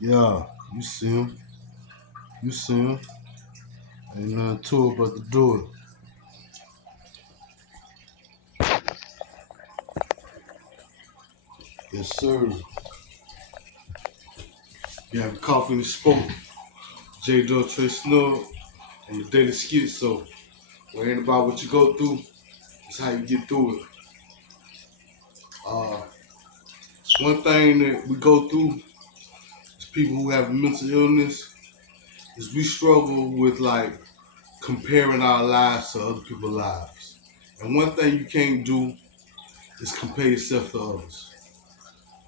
Yeah, you see him. You see him. Ain't nothing to it but to do it. Yes, sir. You have coffee and spoke. J. Trey Snug and the Daily Skitzo. Where ain't about what you go through, it's how you get through it. Uh, One thing that we go through as people who have mental illness is we struggle with like comparing our lives to other people's lives. And one thing you can't do is compare yourself to others.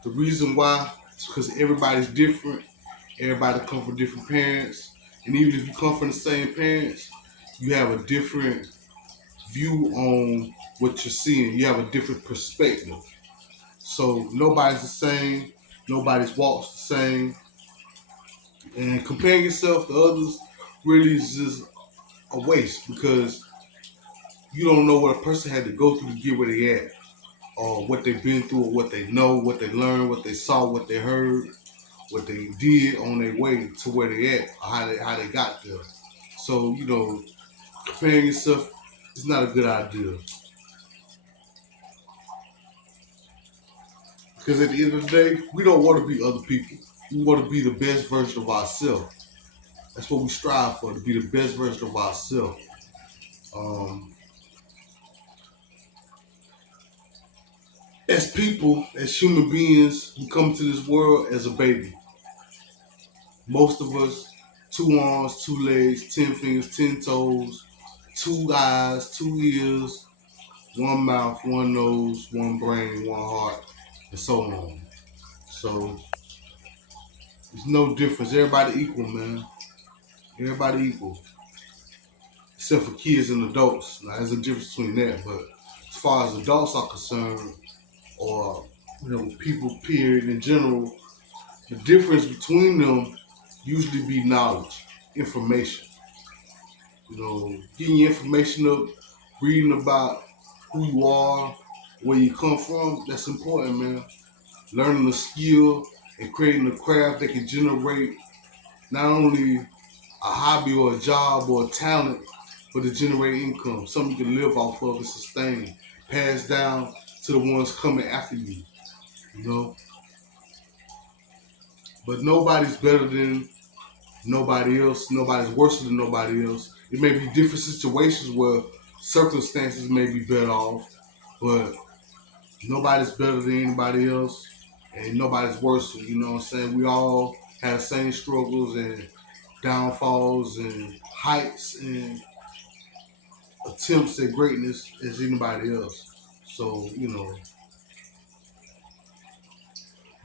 The reason why is because everybody's different. Everybody come from different parents. And even if you come from the same parents, you have a different view on what you're seeing. You have a different perspective. So nobody's the same. Nobody's walks the same. And comparing yourself to others really is just a waste because you don't know what a person had to go through to get where they at, or what they've been through, or what they know, what they learned, what they saw, what they heard, what they did on their way to where they at, or how they got there. So comparing yourself is not a good idea because at the end of the day, we don't want to be other people. We want to be the best version of ourselves. That's what we strive for, to be the best version of ourselves. Um, as people, as human beings, we come to this world as a baby. Most of us, two arms, two legs, 10 fingers, 10 toes, two eyes, two ears, one mouth, one nose, one brain, one heart, and so on. So there's no difference. Everybody equal, man. Everybody equal, except for kids and adults. Now, there's a difference between that, but as far as adults are concerned, or people, period, in general, the difference between them usually be knowledge, information. Getting your information up, reading about who you are, where you come from, that's important, man. Learning a skill and creating a craft that can generate not only a hobby or a job or a talent, but to generate income, something you can live off of and sustain, pass down to the ones coming after you, you know. But nobody's better than nobody else. Nobody's worse than nobody else. It may be different situations where circumstances may be better off, but nobody's better than anybody else, and nobody's worse. You know what I'm saying? We all have the same struggles and downfalls and heights and attempts at greatness as anybody else. So, you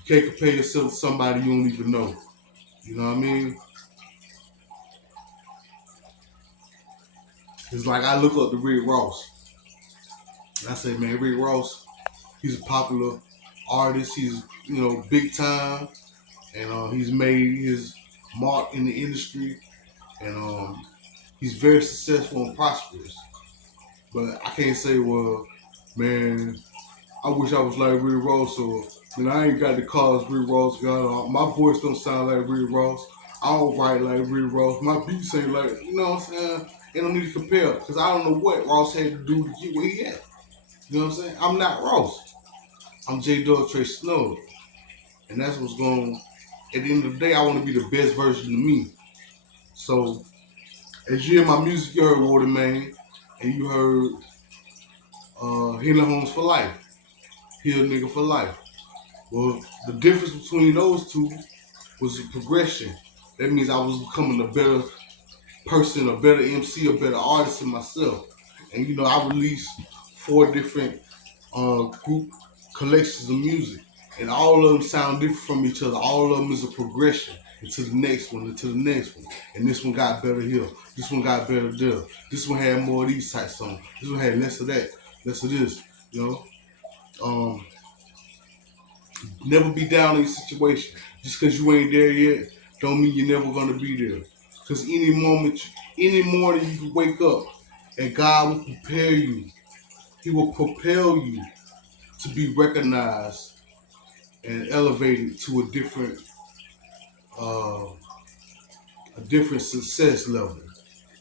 can't compare yourself to somebody you don't even know. You know what I mean? It's like I look up to Rick Ross. And I say, man, Rick Ross, he's a popular artist. He's, big time. And he's made his mark in the industry. And he's very successful and prosperous. But I can't say, well, man, I wish I was like Rick Ross, or I ain't got the cars Rick Ross got. My voice don't sound like Rick Ross. I don't write like Rick Ross. My beats ain't like, you know what I'm saying? They don't need to compare because I don't know what Ross had to do to get where he at. You know what I'm saying? I'm not Ross. I'm J. Trey Snow. And that's what's going. At the end of the day, I want to be the best version of me. So, as you hear my music, you heard Waterman, and you heard Healing Homes for Life. Heal Nigga for Life. Well, the difference between those two was the progression. That means I was becoming a better person, a better MC, a better artist than myself. And I released 4 different group collections of music, and all of them sound different from each other. All of them is a progression into the next one, into the next one. And this one got better here. This one got better there. This one had more of these types songs. This one had less of that, less of this. You know, never be down in your situation. Just because you ain't there yet, don't mean you're never gonna be there. Because any morning you can wake up, and God will prepare you. He will propel you to be recognized and elevated to a different uh, a different success level.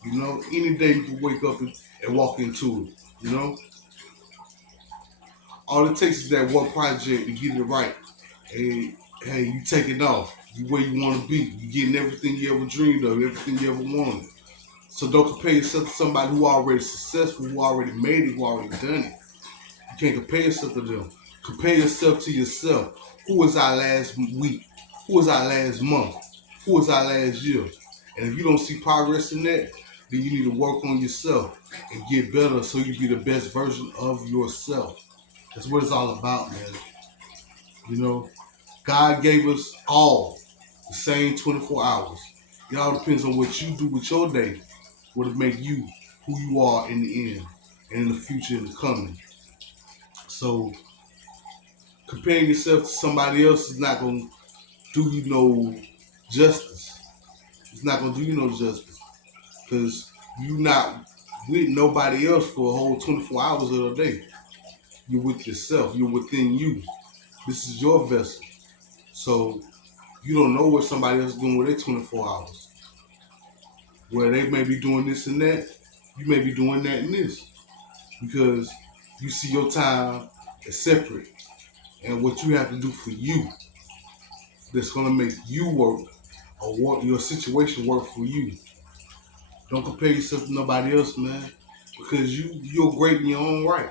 You know, any day you can wake up and walk into it. You know, all it takes is that one project to get it right. And hey, you take it off. You where you want to be. You getting everything you ever dreamed of, everything you ever wanted. So don't compare yourself to somebody who already successful, who already made it, who already done it. You can't compare yourself to them. Compare yourself to yourself. Who was I last week? Who was I last month? Who was I last year? And if you don't see progress in that, then you need to work on yourself and get better so you be the best version of yourself. That's what it's all about, man. You know, God gave us all the same 24 hours. It all depends on what you do with your day, will make you who you are in the end and in the future and the coming. So comparing yourself to somebody else is not going to do you no justice. It's not going to do you no justice because you're not with nobody else for a whole 24 hours of the day. You're with yourself. You're within you. This is your vessel. So you don't know what somebody else is doing with their 24 hours. Where they may be doing this and that, you may be doing that and this. Because you see your time as separate. And what you have to do for you that's going to make you work or what your situation work for you. Don't compare yourself to nobody else, man. Because you're great in your own right.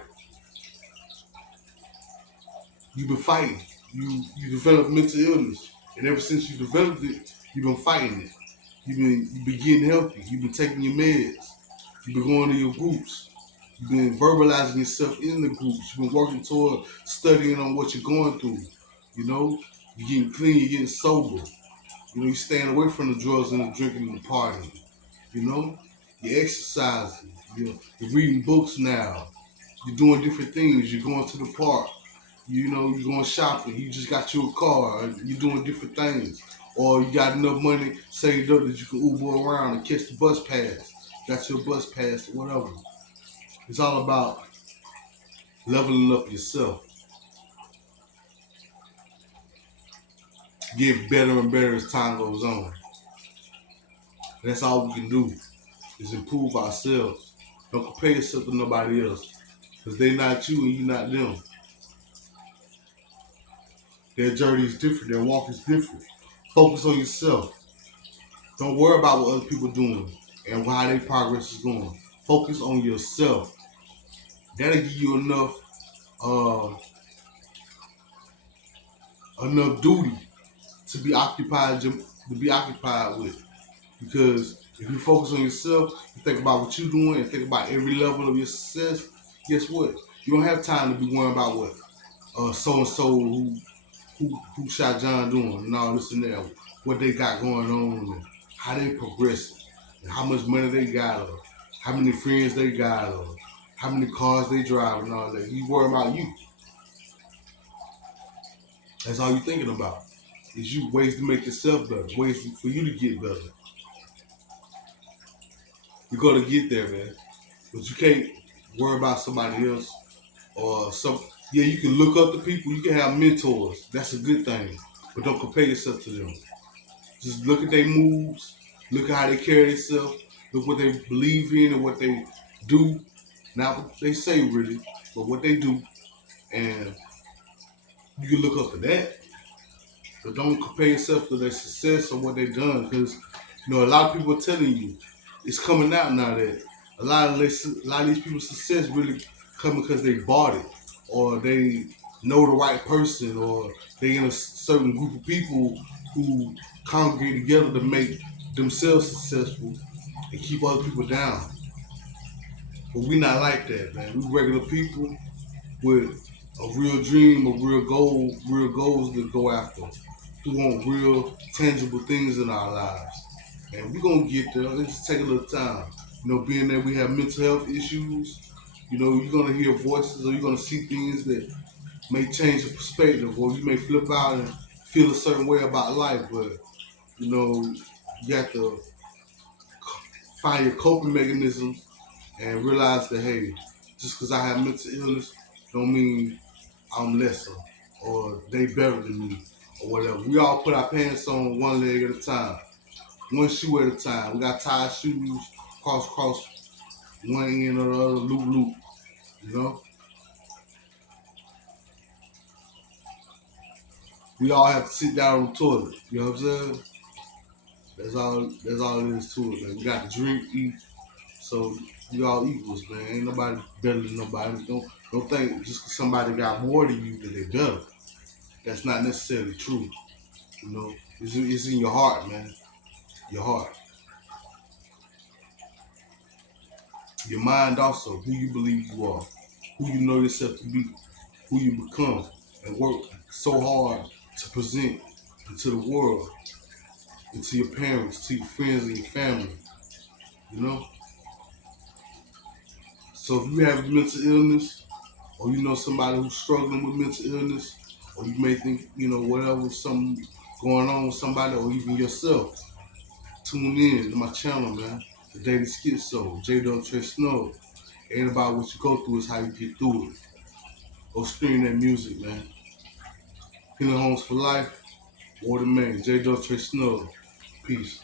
You've been fighting. You developed mental illness. And ever since you developed it, you've been fighting it. You've been getting healthy. You've been taking your meds. You've been going to your groups. You've been verbalizing yourself in the groups. You've been working toward studying on what you're going through. You know, you're getting clean, you're getting sober. You know, you're staying away from the drugs and the drinking and the partying. You know, you're exercising. You're reading books now. You're doing different things. You're going to the park. You know, you're going shopping. You just got you a car. You're doing different things. Or you got enough money saved up that you can Uber around and catch the bus pass. Got your bus pass or whatever. It's all about leveling up yourself. Get better and better as time goes on. That's all we can do is improve ourselves. Don't compare yourself to nobody else. Because they not you and you not them. Their journey is different. Their walk is different. Focus on yourself. Don't worry about what other people are doing and how their progress is going. Focus on yourself. That'll give you uh, enough duty to be occupied with. Because if you focus on yourself, you think about what you're doing and think about every level of your success, guess what? You don't have time to be worrying about what so and so who shot John doing and all this and that, what they got going on and how they progressing and how much money they got or how many friends they got or how many cars they drive and all that. You worry about you. That's all you're thinking about. Is you ways to make yourself better, ways for you to get better. You're gonna get there, man. But you can't worry about somebody else or some. Yeah, you can look up to people. You can have mentors. That's a good thing. But don't compare yourself to them. Just look at their moves. Look at how they carry themselves. Look what they believe in and what they do. Not what they say really, but what they do. And you can look up to that. But don't compare yourself to their success or what they've done. Because you know a lot of people are telling you it's coming out now that a lot of these people's success really come because they bought it or they know the right person or they in a certain group of people who congregate together to make themselves successful and keep other people down. But we not like that, man. We regular people with a real dream, a real goal, real goals to go after. We want real, tangible things in our lives. And we're going to get there. Let's just take a little time. You know, being that we have mental health issues, you know, you're going to hear voices or you're going to see things that may change your perspective or you may flip out and feel a certain way about life. But, you know, you have to find your coping mechanisms and realize that, hey, just because I have mental illness don't mean I'm lesser or they better than me or whatever. We all put our pants on one leg at a time, one shoe at a time. We got tied shoes, cross, one end or the other, loop. You know, we all have to sit down on the toilet. You know what I'm saying? That's all. That's all it is to it, man. We got to drink, eat. So we all equals, man. Ain't nobody better than nobody. Don't think just 'cause somebody got more than you that they better. That's not necessarily true. You know, it's in your heart, man. Your heart, your mind, also who you believe you are, who you know yourself to be, who you become, and work so hard to present into the world, into your parents, to your friends and your family. You know. So if you have mental illness, or you know somebody who's struggling with mental illness, or you may think, whatever, something going on with somebody, or even yourself, tune in to my channel, man. The Daily Skitzo, hhtrejbread. Ain't about what you go through, it's how you get through it. Go stream that music, man. Healing Homes for Life, Water Man, hhtrejbread. Peace.